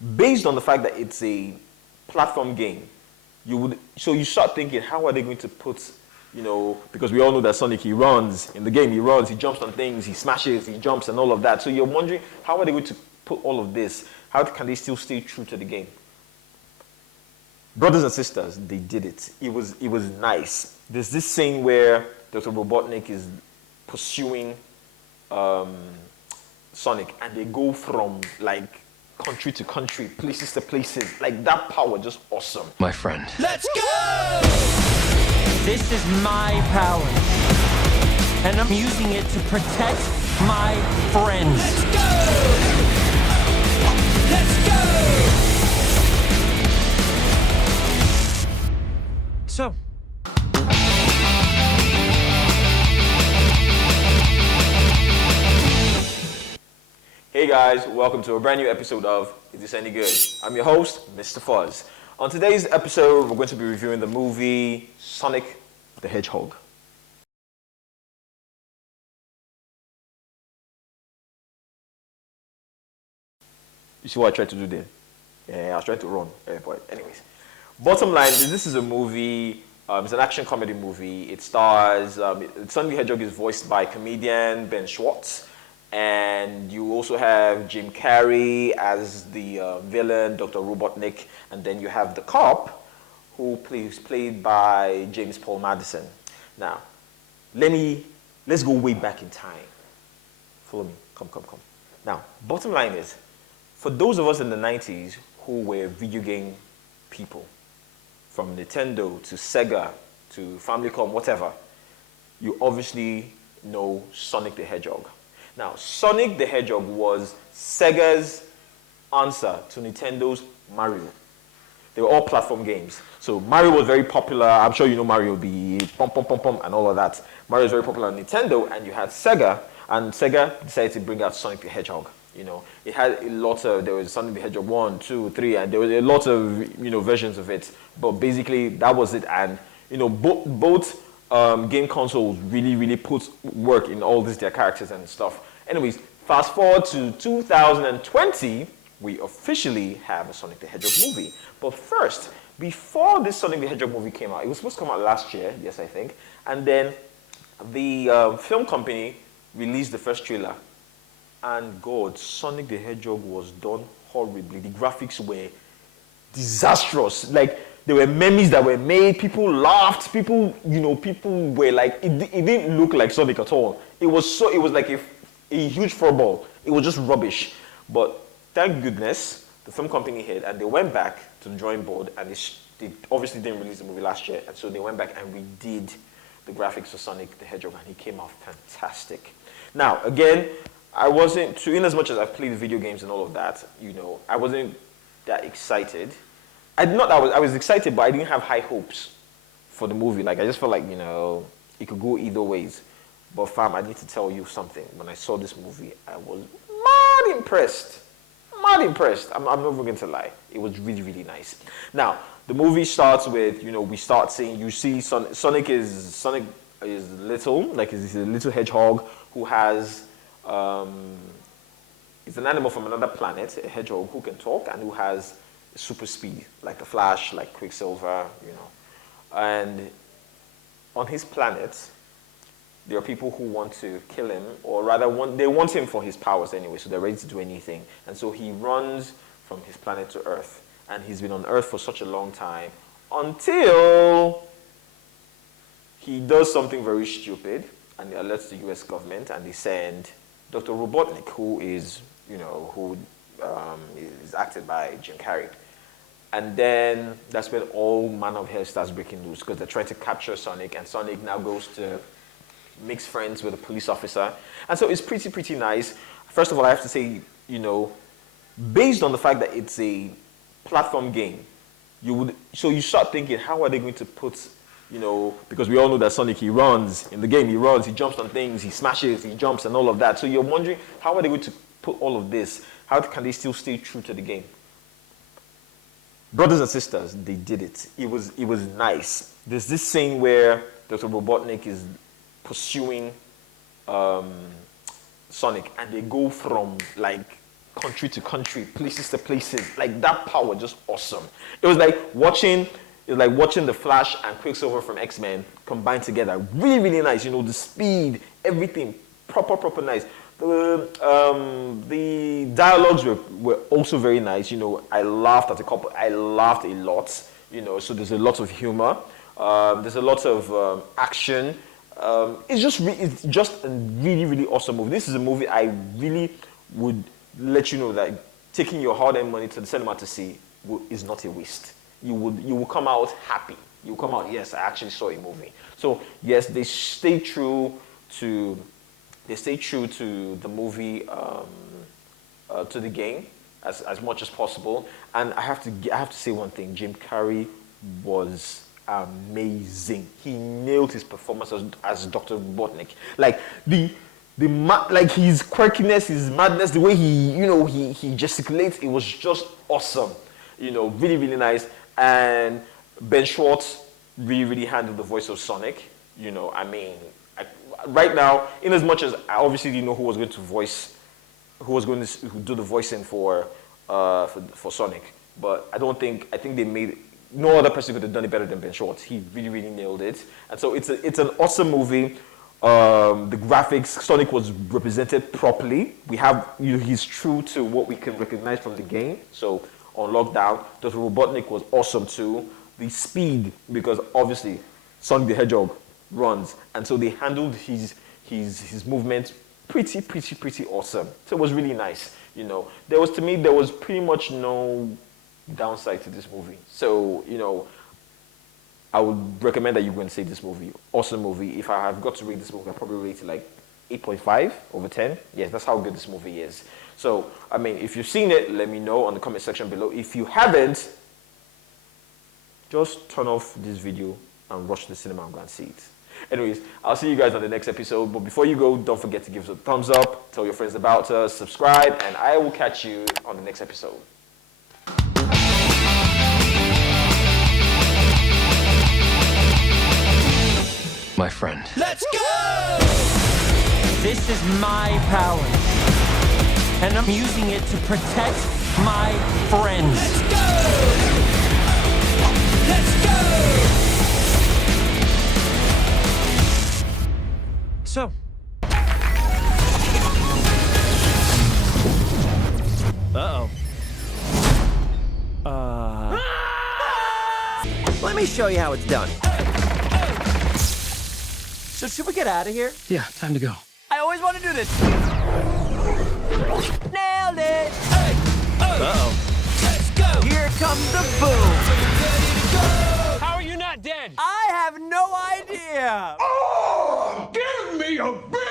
based on the fact that it's a platform game, you start thinking, how are they going to put, because we all know that Sonic, he runs in the game, he runs, he jumps on things, he smashes, he jumps and all of that. So you're wondering, how are they going to put all of this? How can they still stay true to the game? Brothers and sisters, they did it. It was nice. There's this scene where Dr. Robotnik is pursuing Sonic, and they go from like country to country, places to places. Like, that power, just awesome. My friend. Let's go! This is my power, and I'm using it to protect my friends. Let's go! Let's go! So. Hey guys, welcome to a brand new episode of Is This Any Good? I'm your host, Mr. Fuzz. On today's episode, we're going to be reviewing the movie Sonic the Hedgehog. You see what I tried to do there? Yeah, I was trying to run. But anyways, bottom line, this is a movie. It's an action comedy movie. It stars, Sonic the Hedgehog is voiced by comedian Ben Schwartz. And you also have Jim Carrey as the villain, Dr. Robotnik, and then you have the cop, who is played by James Paul Madison. Now, let's go way back in time. Follow me, come. Now, bottom line is, for those of us in the 90s who were video game people, from Nintendo to Sega to Famicom, whatever, you obviously know Sonic the Hedgehog. Now, Sonic the Hedgehog was Sega's answer to Nintendo's Mario. They were all platform games. So Mario was very popular. I'm sure you know Mario, the pom pom pom pom and all of that. Mario was very popular on Nintendo, and you had Sega, and Sega decided to bring out Sonic the Hedgehog. It had a lot of, there was Sonic the Hedgehog 1, 2, 3, and there was a lot of, versions of it. But basically, that was it. And, both game consoles really put work in all their characters and stuff. Anyways, fast forward to 2020, we officially have a Sonic the Hedgehog movie. But first, before this Sonic the Hedgehog movie came out, it was supposed to come out last year, yes, I think. And then the film company released the first trailer. And God, Sonic the Hedgehog was done horribly. The graphics were disastrous. Like, there were memes that were made. People laughed. People were like, it didn't look like Sonic at all. It was like a huge furball. It was just rubbish. But thank goodness the film company hit, and they went back to the drawing board, and they obviously didn't release the movie last year, and so they went back and redid the graphics for Sonic the Hedgehog, and he came out fantastic. Now, again, I wasn't, in as much as I've played video games and all of that, I wasn't that excited. I was excited, but I didn't have high hopes for the movie. Like, I just felt like, it could go either ways. But fam, I need to tell you something. When I saw this movie, I was mad impressed. I'm not even going to lie. It was really nice. Now, the movie starts with, we start seeing, you see Sonic is little, like he's a little hedgehog who has, it's an animal from another planet, a hedgehog who can talk and who has super speed, like the Flash, like Quicksilver, And on his planet, there are people who want to kill him, or rather, they want him for his powers anyway, so they're ready to do anything. And so he runs from his planet to Earth, and he's been on Earth for such a long time, until he does something very stupid, and he alerts the US government, and they send Dr. Robotnik, who is, is acted by Jim Carrey. And then that's when all manner of hell starts breaking loose, because they're trying to capture Sonic, and Sonic now goes to makes friends with a police officer. And so it's pretty nice. First of all, I have to say, based on the fact that it's a platform game, you start thinking, how are they going to put, because we all know that Sonic, he runs in the game, he runs, he jumps on things, he smashes, he jumps and all of that. So you're wondering, how are they going to put all of this? How can they still stay true to the game? Brothers and sisters, they did it. It was nice. There's this scene where Dr. Robotnik is pursuing Sonic, and they go from like country to country, places to places. Like that power was just awesome. It was like watching the Flash and Quicksilver from X-Men combined together. Really, really nice. You know, the speed, everything, proper nice. The dialogues were also very nice. You know, I laughed a lot. You know, so there's a lot of humor. There's a lot of action. It's just a really, really awesome movie. This is a movie I really would let you know that taking your hard-earned money to the cinema to see is not a waste. You will come out happy. You will come out, yes, I actually saw a movie. So yes, they stay true to the movie, to the game as much as possible. And I have to say one thing: Jim Carrey was amazing. He nailed his performance as Dr. Robotnik. Like like his quirkiness, his madness, the way he gesticulates, it was just awesome. You know, really, really nice. And Ben Schwartz really, really handled the voice of Sonic. You know, I mean, right now, in as much as I obviously didn't know who was going to do the voicing for Sonic, but I think they made no other person could have done it better than Ben Schwartz. He really, really nailed it. And so it's an awesome movie. The graphics, Sonic was represented properly. He's true to what we can recognize from the game. So on Lockdown, Dr. Robotnik was awesome too. The speed, because obviously Sonic the Hedgehog runs, and so they handled his movement pretty awesome. So it was really nice. You know, there was pretty much no downside to this movie. So, you know, I would recommend that you go and see this movie. Awesome movie. If I have got to rate this movie, I'd probably rate it like 8.5 over 10. Yes, that's how good this movie is. So, I mean, if you've seen it, let me know on the comment section below. If you haven't, just turn off this video and rush to the cinema and go and see it. Anyways, I'll see you guys on the next episode. But before you go, don't forget to give us a thumbs up, tell your friends about us, subscribe, and I will catch you on the next episode. My friend. Let's go! This is my power, and I'm using it to protect my friends. Let's go! Let's go! So. Uh-oh. Let me show you how it's done. So should we get out of here? Yeah, time to go. I always want to do this. Nailed it! Hey! Uh-oh. Let's go! Here comes the boom! How are you not dead? I have no idea! Oh! Give me a break!